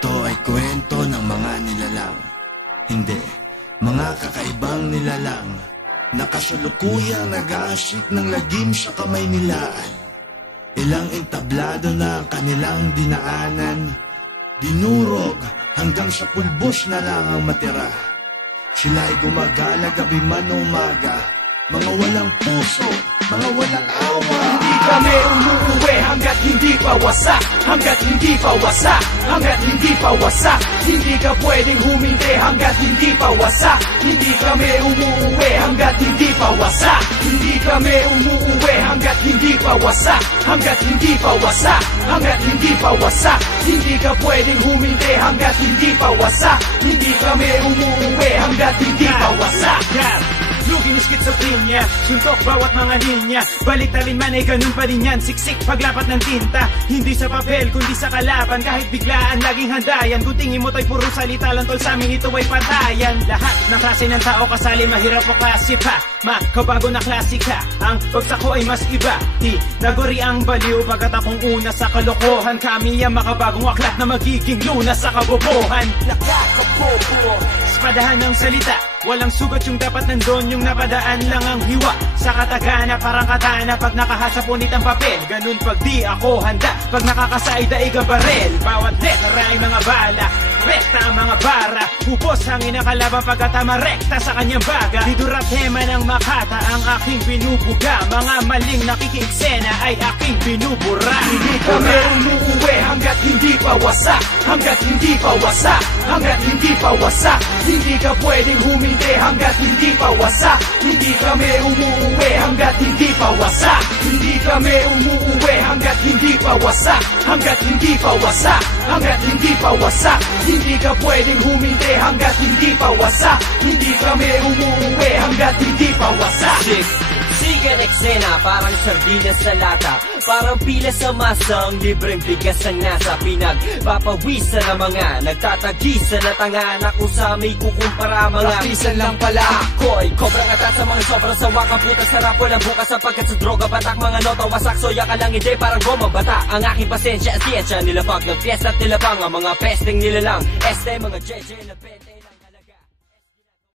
Ito ay kwento ng mga nilalang, hindi, mga kakaibang nilalang, nakasulukuyang nag-aasik ng lagim sa kamay nila. Ilang entablado na ang kanilang dinaanan, dinurog hanggang sa pulbos na lang ang matira. Sila ay gumagala gabi man o umaga, mga walang puso, mga walang awa. Hindi kami umuuwi hanggat hindi pa wasak, hanggat hindi pa wasak, hanggat hindi pa wasak. Hindi ka pwedeng humindi hanggat hindi pa wasak. Hindi kami umuuwi hanggat hindi pa wasak. Hindi kami umuuwi hanggat hindi pa wasak, hanggat hindi pa wasak, hanggat hindi pa wasak. Hindi ka pwedeng humindi hanggat hindi pa wasak. Hindi kami umuuwi hanggat hindi pa wasak. Lugin ni schizophrenia, suntok bawat mga linya. Baliktarin man ay ganun pa rin yan, siksik paglapat ng tinta. Hindi sa papel, kundi sa kalaban. Kahit biglaan, laging handa yan. Kung tingin mo to'y puro salita lang, tol, sa amin ito ay patayan. Lahat ng klase ng tao kasali, mahirap o klase pa. Makabago na klasika, ang bagsak ko ay mas iba. Di naguri ang baliw, pagkat akong una sa kalokohan. Kami ang makabagong aklat na magiging lunas sa kabobohan. Nakakabobo, espadahan ng salita, walang sugat yung dapat nandun, yung napadaan lang ang hiwa. Sa katagana parang katana, pag nakahasa punit ang papel. Ganun pag di ako handa, pag nakakasaida iga barel. Bawat letra ay mga bala, rekta ang mga bara. Hubos hangin ang kalaban pagkatama rekta sa kanyang baga. Didurap hema ng makata ang aking binubuga. Mga maling nakikiksena ay aking binubura. Hindi kami umuuwi hanggat hindi pa wasak, hanggat hindi pa wasak, hanggat hindi pa wasak. Hindi ka pwedeng humindi hanggat hindi pa wasak. Hindi kami umuuwi hanggat hindi pa wasak. Hindi kami umuuwi hanggat hindi pa wasak, hanggat hindi pa wasak, hanggat hindi pa wasak. Hindi ka pwedeng humindi hanggat hindi pa wasak. Hindi kami umuuwi hanggat hindi pa wasak. Sige na eksena, parang sardinas sa lata. Parang pila sa masang, libreng bigas ang nasa. Pinagpapawisan ng mga nagtatagisan na tangana. Kung sa may kukumpara mga pisan lang pala. Ako ay kobrang atat sa mga sobrang sawa. Kaputas sarap walang bukas sapagkat sa droga batak. Mga nota wasak, soya ka lang hindi parang goma bata. Ang aking pasensya at siyensya, nilapag ng fiesta at nilapang ang mga pesting nilalang. Este mga jeje na pente.